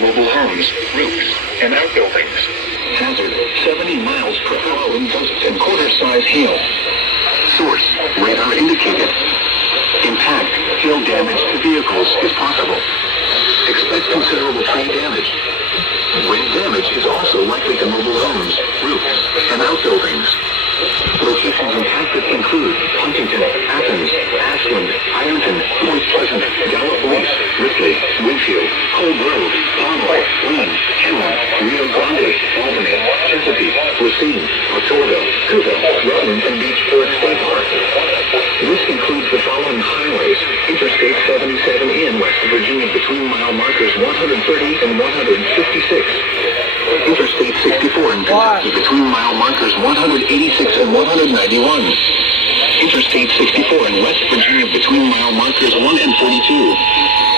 mobile homes, roofs, and outbuildings. Hazard, 70 miles per hour wind gusts and quarter-size hail. Source, radar indicated. Impact, hail damage to vehicles is possible. Expect considerable tree damage. Wind damage is also likely to mobile homes, roofs, and outbuildings. Locations impacted include Huntington, Athens, Ashland, Ironton, Point Pleasant, Gallup Place, Ripley, Winfield, Cold Grove, Conway, Wayne, Kenmore, Rio Grande, Albany, Chesapeake, Racine, Otorville, Cookville, Rutland, and Beachport State Park. This includes the following highways: Interstate 77 in West Virginia between mile markers 130 and 156. Interstate 64 in Kentucky between mile markers 186 and 191. Interstate 64 in West Virginia between mile markers 1 and 42.